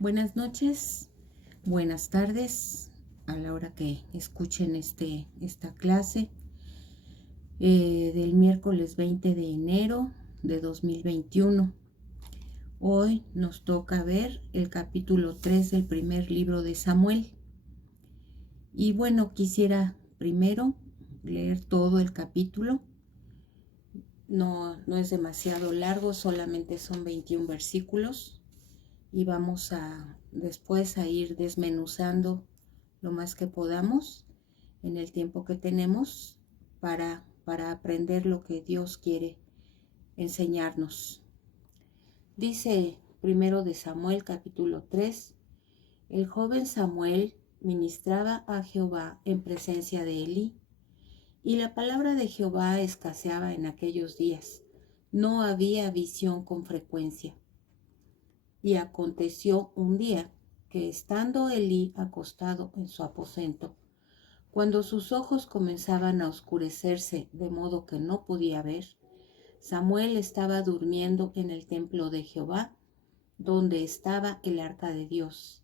Buenas noches, buenas tardes a la hora que escuchen esta clase del miércoles 20 de enero de 2021. Hoy nos toca ver el capítulo 3 del primer libro de Samuel. Y bueno, quisiera primero leer todo el capítulo. No es demasiado largo, solamente son 21 versículos. Y vamos después a ir desmenuzando lo más que podamos en el tiempo que tenemos para aprender lo que Dios quiere enseñarnos. Dice primero de Samuel capítulo 3, el joven Samuel ministraba a Jehová en presencia de Elí, y la palabra de Jehová escaseaba en aquellos días. No había visión con frecuencia. Y aconteció un día que estando Elí acostado en su aposento, cuando sus ojos comenzaban a oscurecerse de modo que no podía ver, Samuel estaba durmiendo en el templo de Jehová, donde estaba el arca de Dios.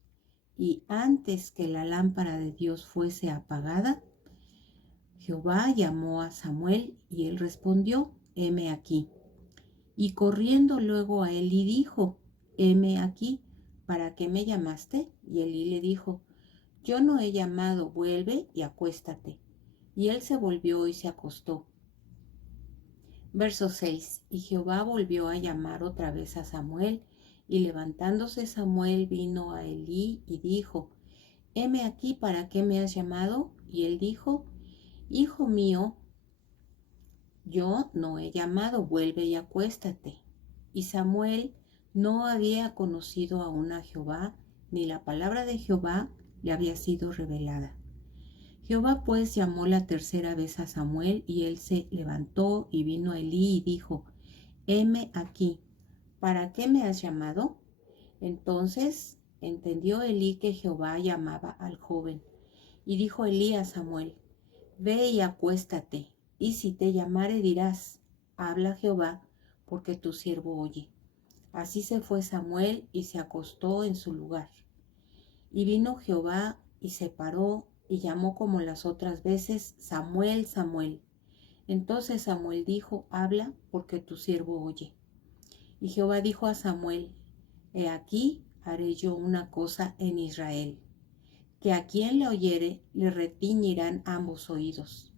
Y antes que la lámpara de Dios fuese apagada, Jehová llamó a Samuel y él respondió: heme aquí. Y corriendo luego a Elí dijo: heme aquí. ¿Para qué me llamaste? Y Elí le dijo: yo no he llamado, vuelve y acuéstate. Y él se volvió y se acostó. Verso 6. Y Jehová volvió a llamar otra vez a Samuel, y levantándose Samuel vino a Elí y dijo: heme aquí, ¿para qué me has llamado? Y él dijo: hijo mío, yo no he llamado, vuelve y acuéstate. Y Samuel no había conocido aún a Jehová, ni la palabra de Jehová le había sido revelada. Jehová pues llamó la tercera vez a Samuel, y él se levantó y vino a Elí y dijo: heme aquí, ¿para qué me has llamado? Entonces entendió Elí que Jehová llamaba al joven. Y dijo Elí a Samuel: ve y acuéstate, y si te llamare dirás: habla Jehová, porque tu siervo oye. Así se fue Samuel y se acostó en su lugar. Y vino Jehová y se paró y llamó como las otras veces: Samuel, Samuel. Entonces Samuel dijo: habla, porque tu siervo oye. Y Jehová dijo a Samuel: he aquí, haré yo una cosa en Israel, que a quien la oyere le retiñirán ambos oídos.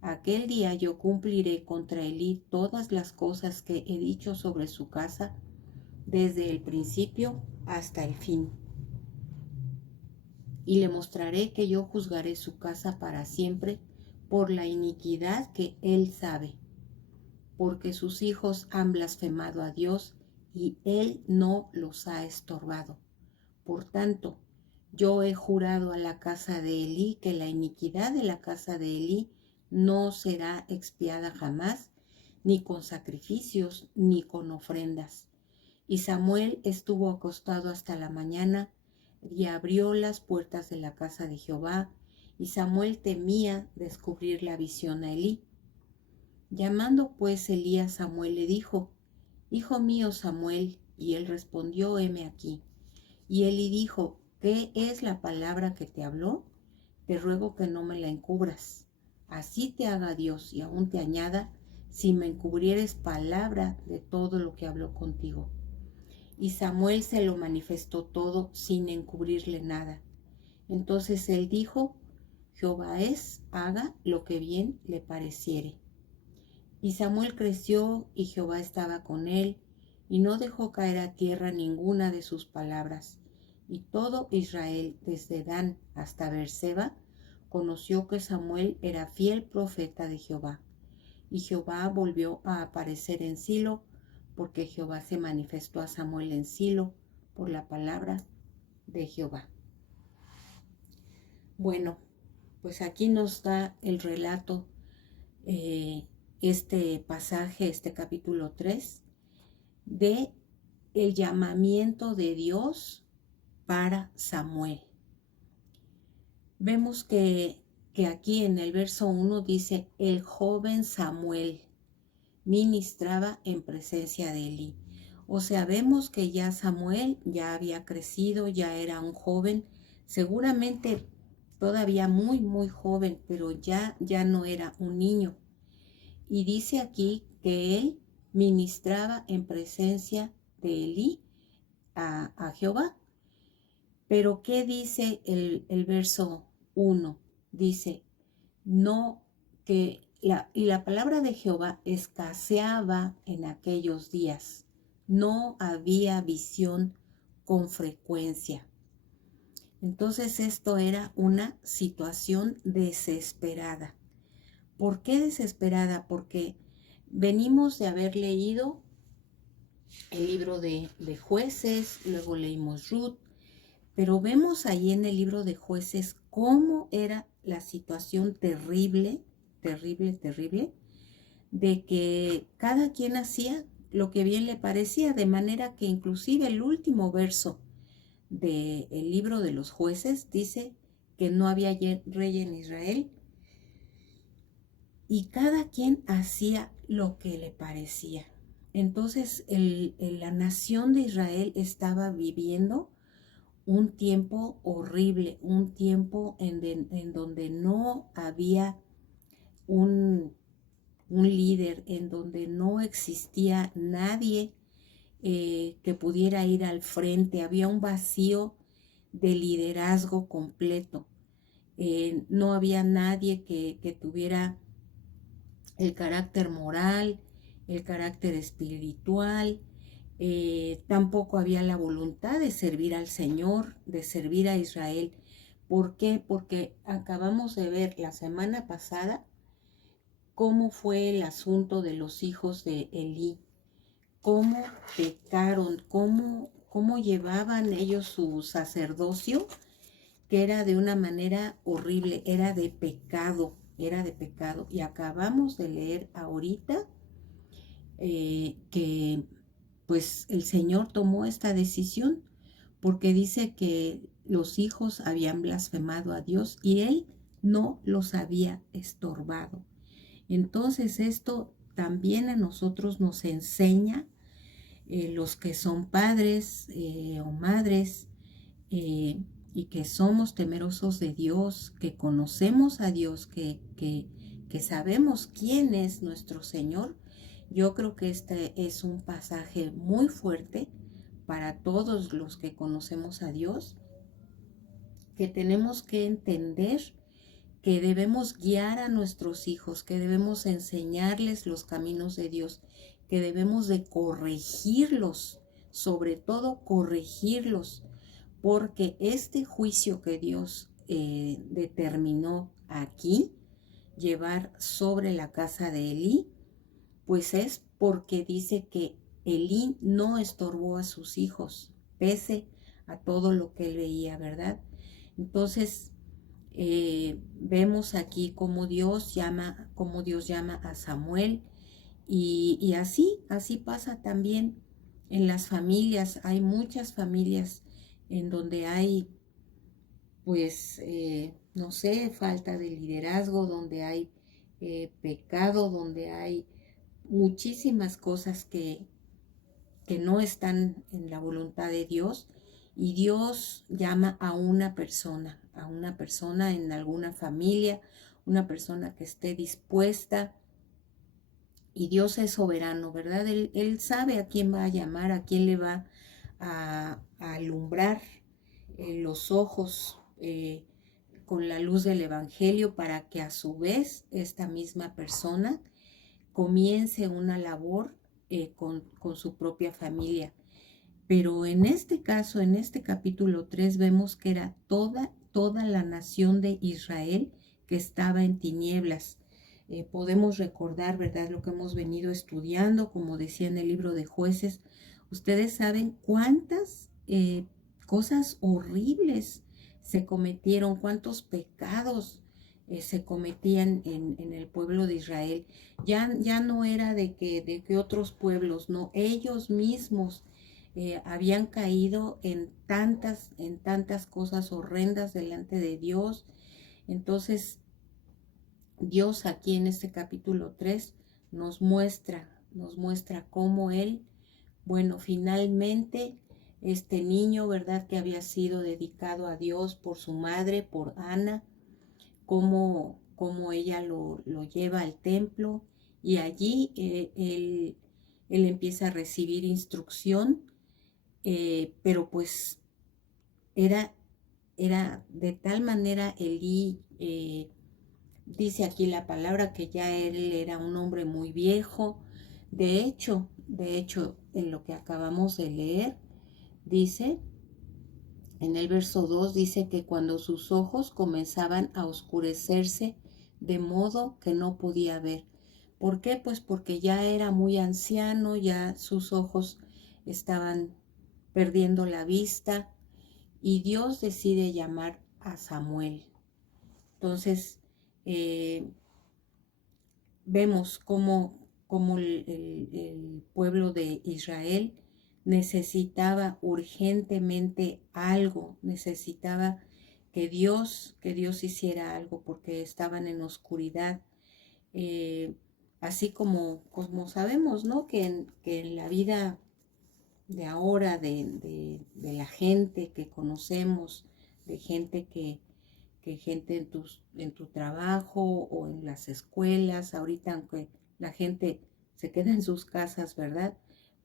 Aquel día yo cumpliré contra Elí todas las cosas que he dicho sobre su casa, desde el principio hasta el fin. Y le mostraré que yo juzgaré su casa para siempre por la iniquidad que él sabe, porque sus hijos han blasfemado a Dios y él no los ha estorbado. Por tanto, yo he jurado a la casa de Elí que la iniquidad de la casa de Elí no será expiada jamás, ni con sacrificios, ni con ofrendas. Y Samuel estuvo acostado hasta la mañana, y abrió las puertas de la casa de Jehová, y Samuel temía descubrir la visión a Elí. Llamando pues Elí a Samuel le dijo: hijo mío Samuel. Y él respondió: heme aquí. Y Elí dijo: ¿qué es la palabra que te habló? Te ruego que no me la encubras. Así te haga Dios y aún te añada, si me encubrieres palabra de todo lo que habló contigo. Y Samuel se lo manifestó todo sin encubrirle nada. Entonces él dijo: Jehová es, haga lo que bien le pareciere. Y Samuel creció, y Jehová estaba con él, y no dejó caer a tierra ninguna de sus palabras. Y todo Israel, desde Dan hasta Beerseba, conoció que Samuel era fiel profeta de Jehová. Y Jehová volvió a aparecer en Silo, porque Jehová se manifestó a Samuel en Silo por la palabra de Jehová. Bueno, pues aquí nos da el relato, este pasaje, este capítulo 3, de el llamamiento de Dios para Samuel. Vemos que aquí en el verso 1 dice: el joven Samuel ministraba en presencia de Elí. O sea, vemos que ya Samuel ya había crecido, ya era un joven, seguramente todavía muy, muy joven, pero ya no era un niño. Y dice aquí que él ministraba en presencia de Elí a Jehová. Pero ¿qué dice el verso 1? Dice, no, y la palabra de Jehová escaseaba en aquellos días. No había visión con frecuencia. Entonces esto era una situación desesperada. ¿Por qué desesperada? Porque venimos de haber leído el libro de Jueces, luego leímos Ruth, pero vemos ahí en el libro de Jueces cómo era la situación terrible, terrible, terrible, de que cada quien hacía lo que bien le parecía, de manera que inclusive el último verso del libro de los Jueces dice que no había rey en Israel y cada quien hacía lo que le parecía. Entonces la nación de Israel estaba viviendo un tiempo horrible, un tiempo en donde no había un líder, en donde no existía nadie que pudiera ir al frente, había un vacío de liderazgo completo. No había nadie que tuviera el carácter moral, el carácter espiritual, tampoco había la voluntad de servir al Señor, de servir a Israel. ¿Por qué? Porque acabamos de ver la semana pasada cómo fue el asunto de los hijos de Elí, cómo pecaron, cómo llevaban ellos su sacerdocio, que era de una manera horrible, era de pecado. Y acabamos de leer ahorita que pues el Señor tomó esta decisión porque dice que los hijos habían blasfemado a Dios y Él no los había estorbado. Entonces esto también a nosotros nos enseña, los que son padres o madres, y que somos temerosos de Dios, que conocemos a Dios, que sabemos quién es nuestro Señor. Yo creo que este es un pasaje muy fuerte para todos los que conocemos a Dios, que tenemos que entender que debemos guiar a nuestros hijos, que debemos enseñarles los caminos de Dios, que debemos de corregirlos, sobre todo corregirlos, porque este juicio que Dios determinó aquí llevar sobre la casa de Elí, pues es porque dice que Elí no estorbó a sus hijos, pese a todo lo que él veía, ¿verdad? Entonces, vemos aquí cómo Dios llama a Samuel y así pasa también en las familias. Hay muchas familias en donde hay, pues, no sé, falta de liderazgo, donde hay pecado, donde hay muchísimas cosas que no están en la voluntad de Dios, y Dios llama a una persona en alguna familia, una persona que esté dispuesta, y Dios es soberano, ¿verdad? Él sabe a quién va a llamar, a quién le va a alumbrar los ojos con la luz del Evangelio, para que a su vez esta misma persona comience una labor con su propia familia. Pero en este caso, en este capítulo 3, vemos que era toda la nación de Israel que estaba en tinieblas. Podemos recordar, ¿verdad?, lo que hemos venido estudiando, como decía en el libro de Jueces. Ustedes saben cuántas cosas horribles se cometieron, cuántos pecados se cometían en el pueblo de Israel. Ya no era de que otros pueblos, no, ellos mismos habían caído en tantas cosas horrendas delante de Dios. Entonces, Dios aquí en este capítulo 3 nos muestra cómo Él Bueno, finalmente este niño, ¿verdad? Que había sido dedicado a Dios por su madre, por Ana, cómo ella lo lleva al templo y allí él empieza a recibir instrucción, pero pues era, era de tal manera Elí, dice aquí la palabra que ya él era un hombre muy viejo. De hecho, en lo que acabamos de leer, dice, en el verso 2 dice que cuando sus ojos comenzaban a oscurecerse de modo que no podía ver. ¿Por qué? Pues porque ya era muy anciano, ya sus ojos estaban perdiendo la vista y Dios decide llamar a Samuel. Entonces, vemos cómo el pueblo de Israel necesitaba urgentemente algo, necesitaba que Dios hiciera algo porque estaban en oscuridad. Eh, Así como sabemos, ¿no? Que en la vida de ahora, de la gente que conocemos, de gente en tu trabajo o en las escuelas, ahorita aunque la gente se queda en sus casas, ¿verdad?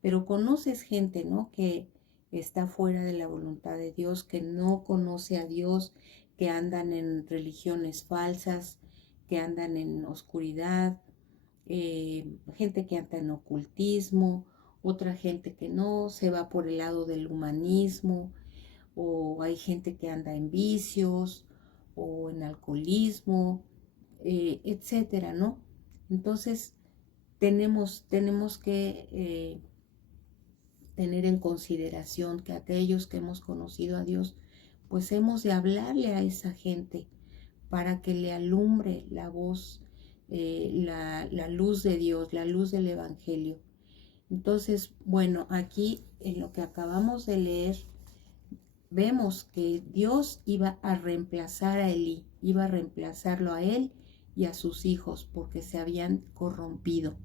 Pero conoces gente, ¿no? Que está fuera de la voluntad de Dios, que no conoce a Dios, que andan en religiones falsas, que andan en oscuridad, gente que anda en ocultismo, otra gente que no se va por el lado del humanismo, o hay gente que anda en vicios o en alcoholismo, etcétera, ¿no? Entonces tenemos que tener en consideración que aquellos que hemos conocido a Dios, pues hemos de hablarle a esa gente para que le alumbre la voz, la luz de Dios, la luz del Evangelio. Entonces, bueno, aquí en lo que acabamos de leer, vemos que Dios iba a reemplazar a Elí, iba a reemplazarlo a él y a sus hijos porque se habían corrompido.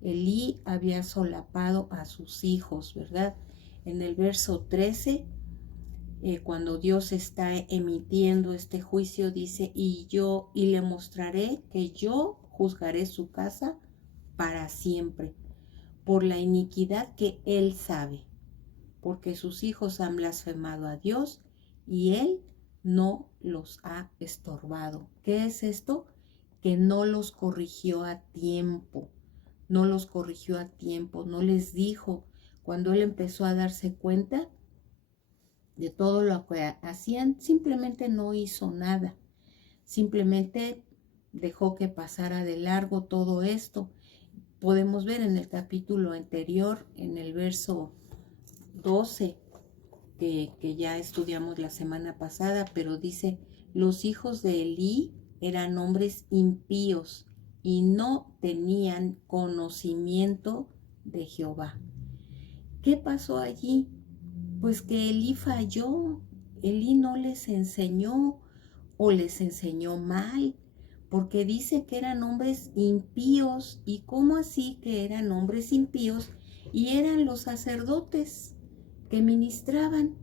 Elí había solapado a sus hijos, ¿verdad? En el verso 13, cuando Dios está emitiendo este juicio, dice, y le mostraré que yo juzgaré su casa para siempre, por la iniquidad que él sabe, porque sus hijos han blasfemado a Dios y él no los ha estorbado. ¿Qué es esto? Que no los corrigió a tiempo, no los corrigió a tiempo, no les dijo. Cuando él empezó a darse cuenta de todo lo que hacían, simplemente no hizo nada, simplemente dejó que pasara de largo todo esto. Podemos ver en el capítulo anterior, en el verso 12, que ya estudiamos la semana pasada, pero dice, los hijos de Elí eran hombres impíos y no tenían conocimiento de Jehová. ¿Qué pasó allí? Pues que Elí falló, Elí no les enseñó o les enseñó mal, porque dice que eran hombres impíos. ¿Y cómo así que eran hombres impíos? Y eran los sacerdotes que ministraban.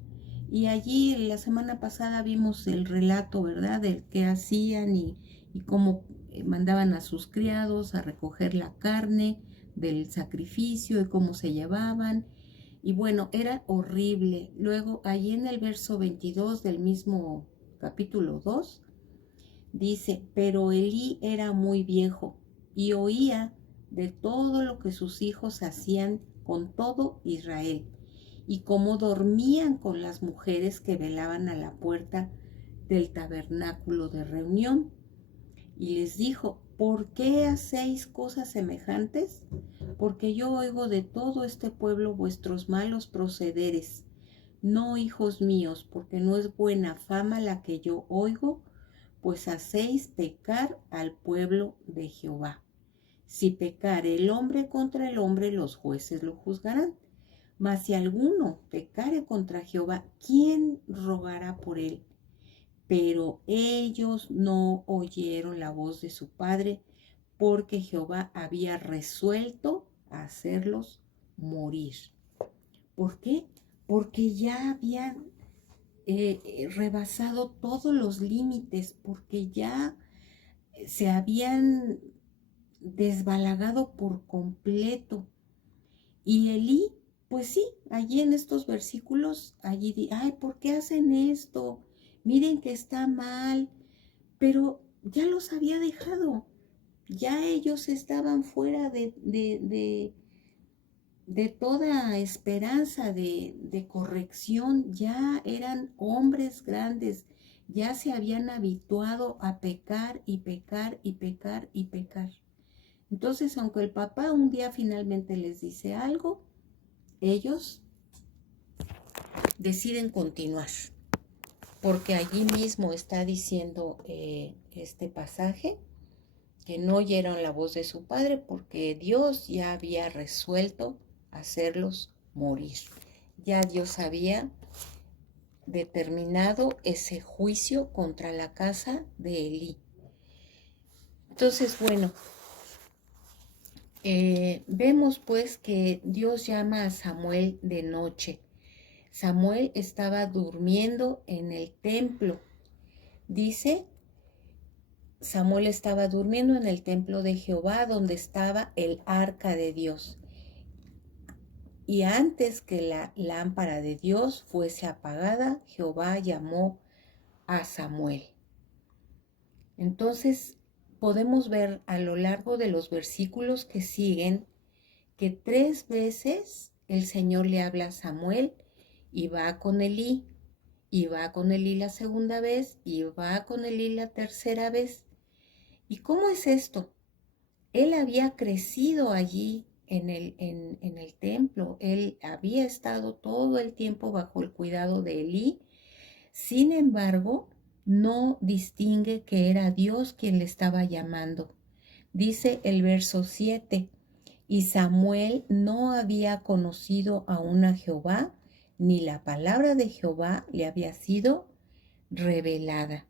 Y allí la semana pasada vimos el relato, ¿verdad?, del que hacían y cómo mandaban a sus criados a recoger la carne del sacrificio y cómo se llevaban. Y bueno, era horrible. Luego, allí en el verso 22 del mismo capítulo 2, dice, pero Elí era muy viejo y oía de todo lo que sus hijos hacían con todo Israel y cómo dormían con las mujeres que velaban a la puerta del tabernáculo de reunión. Y les dijo, ¿por qué hacéis cosas semejantes? Porque yo oigo de todo este pueblo vuestros malos procederes. No, hijos míos, porque no es buena fama la que yo oigo, pues hacéis pecar al pueblo de Jehová. Si pecare el hombre contra el hombre, los jueces lo juzgarán. Mas si alguno pecare contra Jehová, ¿quién rogará por él? Pero ellos no oyeron la voz de su padre, porque Jehová había resuelto hacerlos morir. ¿Por qué? Porque ya habían rebasado todos los límites, porque ya se habían desbalagado por completo. Y Elí, pues sí, allí en estos versículos, allí ay, ¿por qué hacen esto? Miren que está mal, pero ya los había dejado, ya ellos estaban fuera de toda esperanza de corrección, ya eran hombres grandes, ya se habían habituado a pecar y pecar y pecar y pecar. Entonces, aunque el papá un día finalmente les dice algo, ellos deciden continuar, porque allí mismo está diciendo este pasaje que no oyeron la voz de su padre porque Dios ya había resuelto hacerlos morir. Ya Dios había determinado ese juicio contra la casa de Elí. Entonces, bueno, vemos pues que Dios llama a Samuel de noche. Samuel estaba durmiendo en el templo. Dice, Samuel estaba durmiendo en el templo de Jehová, donde estaba el arca de Dios. Y antes que la lámpara de Dios fuese apagada, Jehová llamó a Samuel. Entonces, podemos ver a lo largo de los versículos que siguen que 3 veces el Señor le habla a Samuel y va con Elí, y va con Elí la segunda vez, y va con Elí la tercera vez. ¿Y cómo es esto? Él había crecido allí en el templo, él había estado todo el tiempo bajo el cuidado de Elí, sin embargo, no distingue que era Dios quien le estaba llamando. Dice el verso 7, y Samuel no había conocido aún a Jehová, ni la palabra de Jehová le había sido revelada.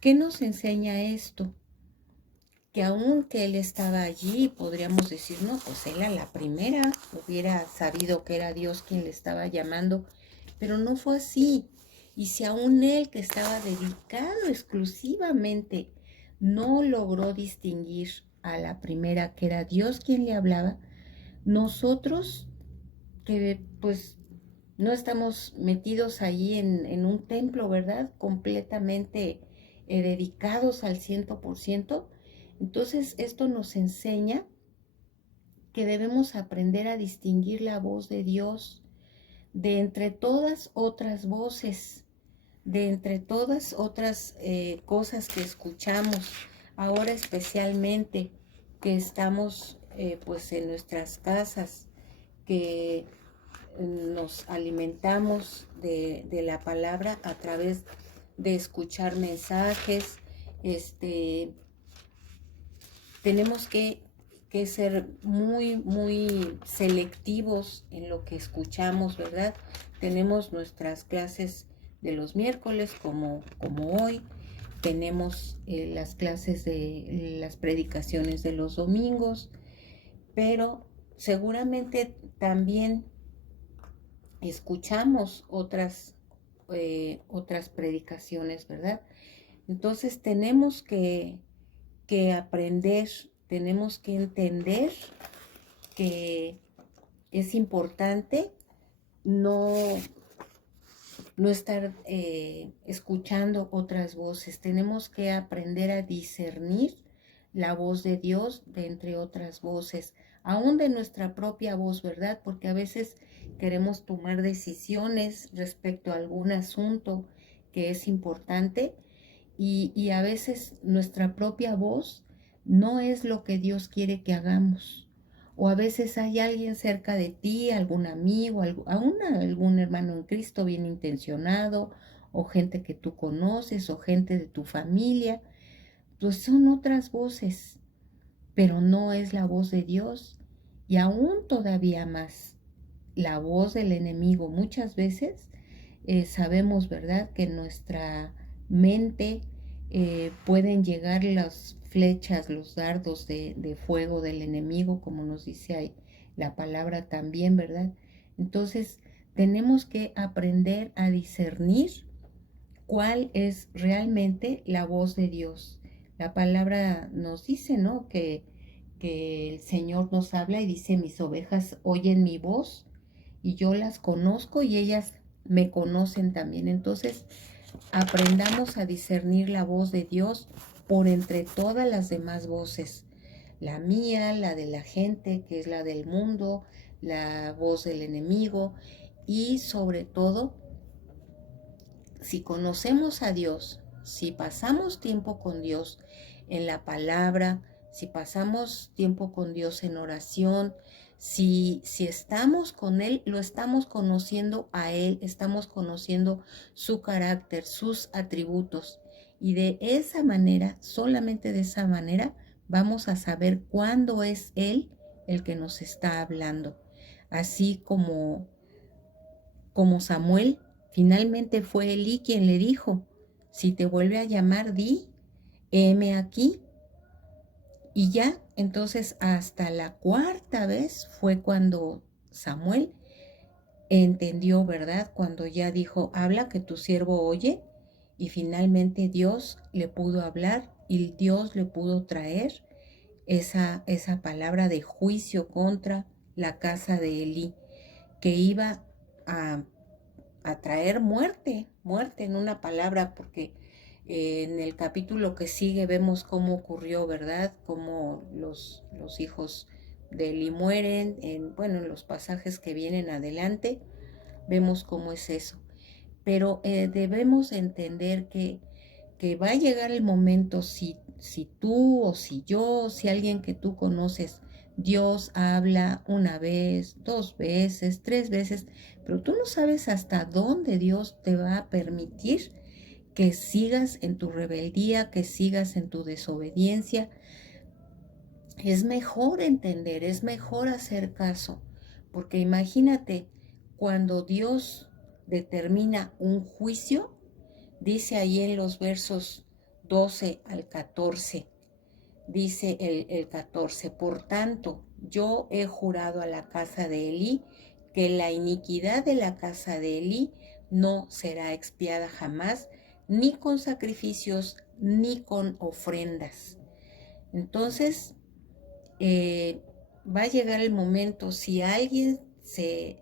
¿Qué nos enseña esto? Que aun que él estaba allí, podríamos decir, no, pues él a la primera hubiera sabido que era Dios quien le estaba llamando, pero no fue así. Y si aún él, que estaba dedicado exclusivamente, no logró distinguir a la primera que era Dios quien le hablaba, nosotros que pues no estamos metidos allí en un templo, ¿verdad? Completamente dedicados al 100%. Entonces esto nos enseña que debemos aprender a distinguir la voz de Dios de entre todas otras voces, de entre todas otras cosas que escuchamos, ahora especialmente que estamos pues en nuestras casas, que nos alimentamos de la palabra a través de escuchar mensajes. Tenemos que ser muy selectivos en lo que escuchamos, ¿verdad? Tenemos nuestras clases de los miércoles como hoy, tenemos las clases de las predicaciones de los domingos, pero seguramente también escuchamos otras predicaciones, ¿verdad? Entonces tenemos que aprender, tenemos que entender que es importante no estar escuchando otras voces. Tenemos que aprender a discernir la voz de Dios de entre otras voces, aún de nuestra propia voz, ¿verdad? Porque a veces queremos tomar decisiones respecto a algún asunto que es importante y a veces nuestra propia voz no es lo que Dios quiere que hagamos. O a veces hay alguien cerca de ti, algún amigo, algún hermano en Cristo bien intencionado, o gente que tú conoces, o gente de tu familia. Pues son otras voces, pero no es la voz de Dios. Y aún todavía más, la voz del enemigo. Muchas veces sabemos, ¿verdad?, que en nuestra mente pueden llegar las flechas, los dardos de fuego del enemigo, como nos dice ahí la palabra también, ¿verdad? Entonces, tenemos que aprender a discernir cuál es realmente la voz de Dios. La palabra nos dice, ¿no? Que el Señor nos habla y dice, mis ovejas oyen mi voz y yo las conozco y ellas me conocen también. Entonces, aprendamos a discernir la voz de Dios por entre todas las demás voces. La mía, la de la gente, que es la del mundo, la voz del enemigo y sobre todo, si conocemos a Dios, si pasamos tiempo con Dios en la palabra, si pasamos tiempo con Dios en oración, si estamos con Él, lo estamos conociendo a Él, estamos conociendo su carácter, sus atributos. Y de esa manera, solamente de esa manera, vamos a saber cuándo es Él el que nos está hablando. Así como Samuel, finalmente fue Elí quien le dijo, si te vuelve a llamar, di, heme aquí. Y ya, entonces hasta la cuarta vez fue cuando Samuel entendió, ¿verdad? Cuando ya dijo, habla que tu siervo oye. Y finalmente Dios le pudo hablar y Dios le pudo traer esa palabra de juicio contra la casa de Elí, que iba a traer muerte en una palabra, porque en el capítulo que sigue vemos cómo ocurrió, ¿verdad? Cómo los hijos de Eli mueren, en los pasajes que vienen adelante, vemos cómo es eso. Pero debemos entender que va a llegar el momento, si tú o si yo, si alguien que tú conoces, Dios habla una vez, 2 veces, 3 veces, pero tú no sabes hasta dónde Dios te va a permitir que sigas en tu rebeldía, que sigas en tu desobediencia. Es mejor entender, es mejor hacer caso, porque imagínate, cuando Dios determina un juicio, dice ahí en los versos 12 al 14, dice el 14, por tanto, yo he jurado a la casa de Elí que la iniquidad de la casa de Elí no será expiada jamás, ni con sacrificios, ni con ofrendas. Entonces, va a llegar el momento, si alguien se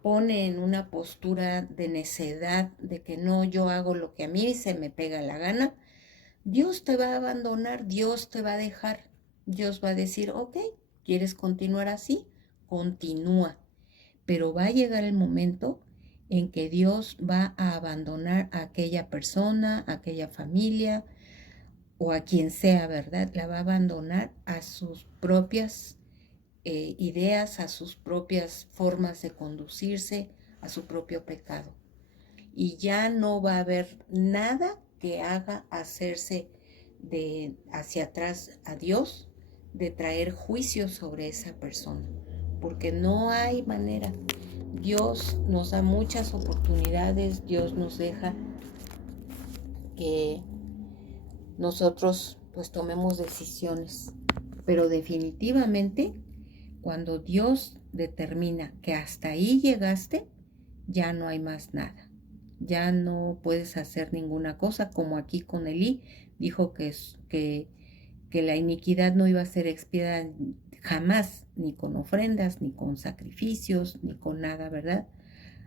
pone en una postura de necedad, de que no, yo hago lo que a mí se me pega la gana, Dios te va a abandonar, Dios te va a dejar, Dios va a decir, ok, ¿quieres continuar así? Continúa. Pero va a llegar el momento en que Dios va a abandonar a aquella persona, a aquella familia o a quien sea, ¿verdad? La va a abandonar a sus propias ideas, a sus propias formas de conducirse, a su propio pecado. Y ya no va a haber nada que haga hacerse hacia atrás a Dios, de traer juicio sobre esa persona, porque no hay manera. Dios nos da muchas oportunidades, Dios nos deja que nosotros pues tomemos decisiones, pero definitivamente cuando Dios determina que hasta ahí llegaste, ya no hay más nada. Ya no puedes hacer ninguna cosa, como aquí con Elí dijo que la iniquidad no iba a ser expiada jamás, ni con ofrendas, ni con sacrificios, ni con nada, ¿verdad?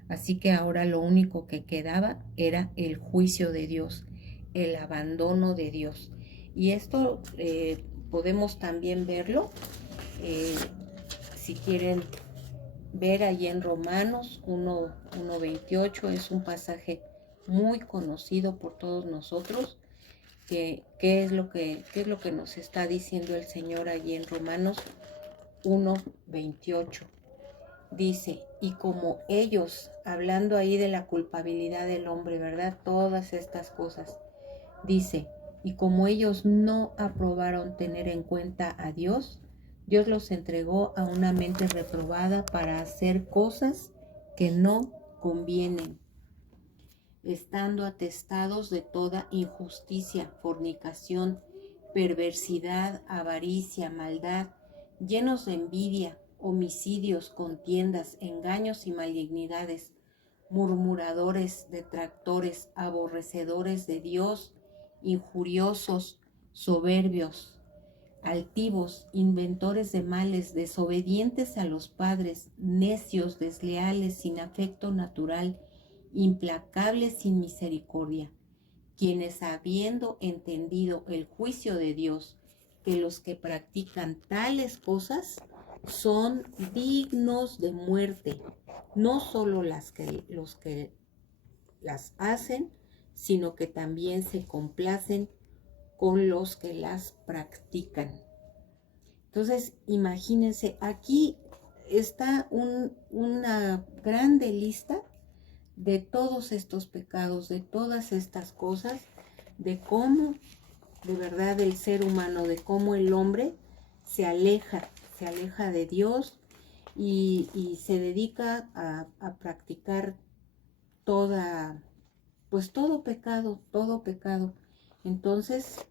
Así que ahora lo único que quedaba era el juicio de Dios, el abandono de Dios. Y esto podemos también verlo, si quieren ver allí en Romanos 1:28, es un pasaje muy conocido por todos nosotros. ¿Qué es lo que nos está diciendo el Señor allí en Romanos 1:28? Dice, y como ellos, hablando ahí de la culpabilidad del hombre, ¿verdad? Todas estas cosas. Dice, y como ellos no aprobaron tener en cuenta a Dios, Dios los entregó a una mente reprobada para hacer cosas que no convienen, estando atestados de toda injusticia, fornicación, perversidad, avaricia, maldad, llenos de envidia, homicidios, contiendas, engaños y malignidades, murmuradores, detractores, aborrecedores de Dios, injuriosos, soberbios, altivos, inventores de males, desobedientes a los padres, necios, desleales, sin afecto natural, implacables, sin misericordia, quienes habiendo entendido el juicio de Dios, que los que practican tales cosas son dignos de muerte, no solo los que las hacen, sino que también se complacen con los que las practican. Entonces, imagínense, aquí está una grande lista de todos estos pecados, de todas estas cosas, de cómo de verdad el ser humano, de cómo el hombre se aleja de Dios y se dedica a practicar todo pecado, todo pecado. Entonces,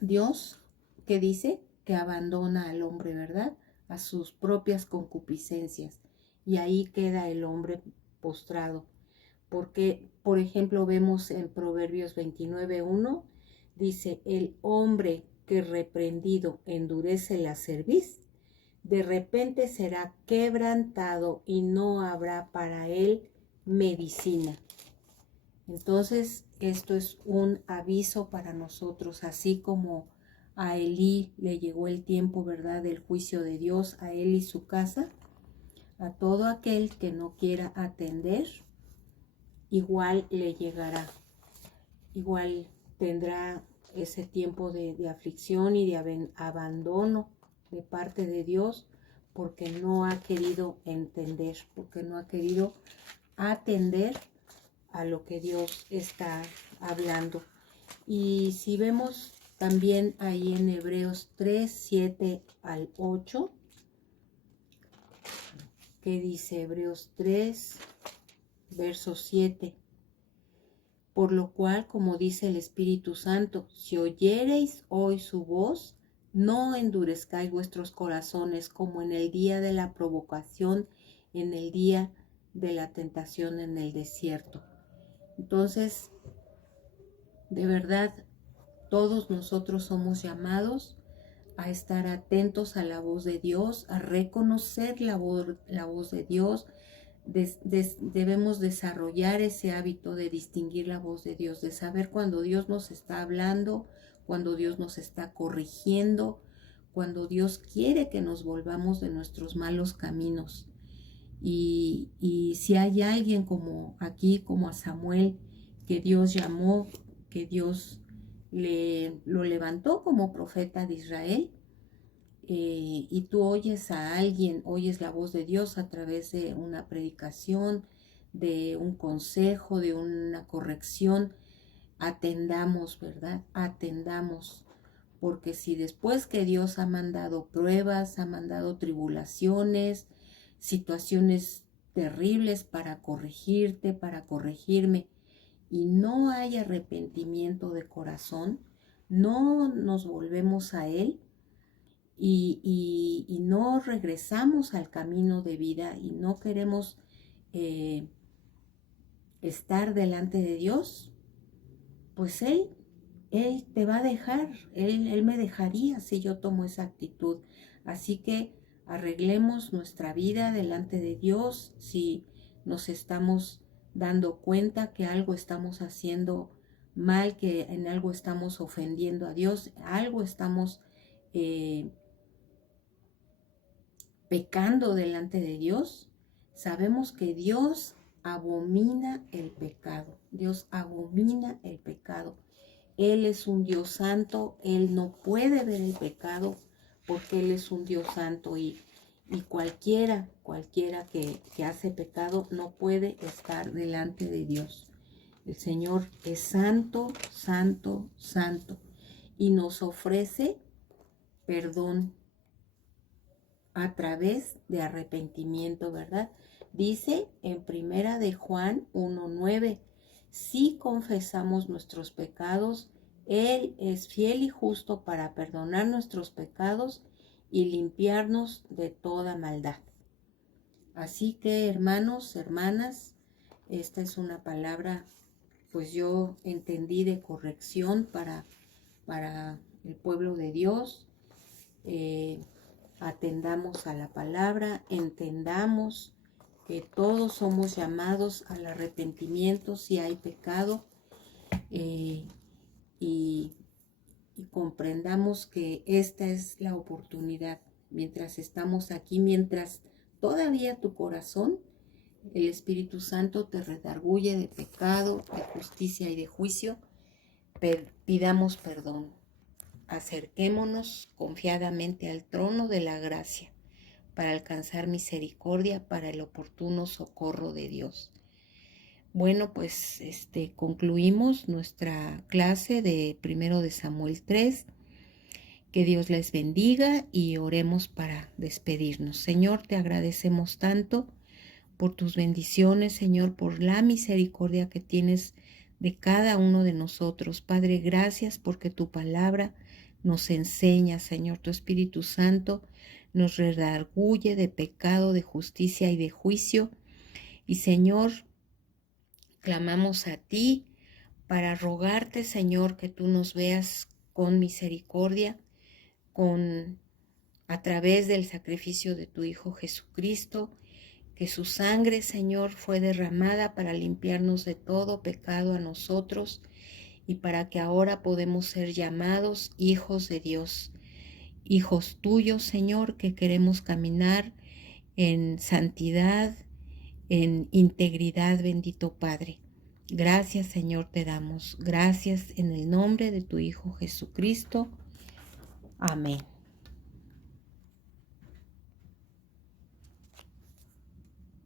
Dios, ¿qué dice? Que abandona al hombre, ¿verdad? A sus propias concupiscencias. Y ahí queda el hombre postrado. Porque, por ejemplo, vemos en Proverbios 29:1, dice, el hombre que reprendido endurece la cerviz, de repente será quebrantado y no habrá para él medicina. Entonces, esto es un aviso para nosotros, así como a Elí le llegó el tiempo, ¿verdad?, del juicio de Dios, a él y su casa, a todo aquel que no quiera atender, igual le llegará, igual tendrá ese tiempo de aflicción y de abandono de parte de Dios, porque no ha querido entender, porque no ha querido atender a lo que Dios está hablando. Y si vemos también ahí en Hebreos 3:7-8, que dice Hebreos 3, verso 7, por lo cual, como dice el Espíritu Santo, si oyereis hoy su voz, no endurezcáis vuestros corazones como en el día de la provocación, en el día de la tentación en el desierto. Entonces, de verdad, todos nosotros somos llamados a estar atentos a la voz de Dios, a reconocer la voz de Dios. Debemos desarrollar ese hábito de distinguir la voz de Dios, de saber cuando Dios nos está hablando, cuando Dios nos está corrigiendo, cuando Dios quiere que nos volvamos de nuestros malos caminos. Y si hay alguien como aquí, como a Samuel, que Dios llamó, que Dios lo levantó como profeta de Israel, y tú oyes a alguien, oyes la voz de Dios a través de una predicación, de un consejo, de una corrección, atendamos, ¿verdad? Atendamos, porque si después que Dios ha mandado pruebas, ha mandado tribulaciones, situaciones terribles para corregirte, para corregirme, y no hay arrepentimiento de corazón, no nos volvemos a Él y no regresamos al camino de vida y no queremos estar delante de Dios, pues Él te va a dejar, Él me dejaría si yo tomo esa actitud. Así que arreglemos nuestra vida delante de Dios si nos estamos dando cuenta que algo estamos haciendo mal, que en algo estamos ofendiendo a Dios, algo estamos pecando delante de Dios. Sabemos que Dios abomina el pecado. Dios abomina el pecado. Él es un Dios santo. Él no puede ver el pecado porque Él es un Dios santo y cualquiera que hace pecado no puede estar delante de Dios. El Señor es santo, santo, santo y nos ofrece perdón a través de arrepentimiento, ¿verdad? Dice en Primera de Juan 1:9, si confesamos nuestros pecados, Él es fiel y justo para perdonar nuestros pecados y limpiarnos de toda maldad. Así que, hermanos, hermanas, esta es una palabra, pues yo entendí, de corrección para el pueblo de Dios. Atendamos a la palabra, entendamos que todos somos llamados al arrepentimiento si hay pecado, y comprendamos que esta es la oportunidad. Mientras estamos aquí, mientras todavía tu corazón, el Espíritu Santo te redarguye de pecado, de justicia y de juicio, pidamos perdón. Acerquémonos confiadamente al trono de la gracia para alcanzar misericordia para el oportuno socorro de Dios. Bueno, pues concluimos nuestra clase de 1 de Samuel 3. Que Dios les bendiga y oremos para despedirnos. Señor, te agradecemos tanto por tus bendiciones, Señor, por la misericordia que tienes de cada uno de nosotros. Padre, gracias porque tu palabra nos enseña, Señor, tu Espíritu Santo nos redarguye de pecado, de justicia y de juicio. Y Señor, clamamos a ti para rogarte, Señor, que tú nos veas con misericordia, a través del sacrificio de tu Hijo Jesucristo, que su sangre, Señor, fue derramada para limpiarnos de todo pecado a nosotros y para que ahora podemos ser llamados hijos de Dios, hijos tuyos, Señor, que queremos caminar en santidad, en integridad, bendito Padre. Gracias, Señor, te damos. Gracias en el nombre de tu Hijo Jesucristo. Amén.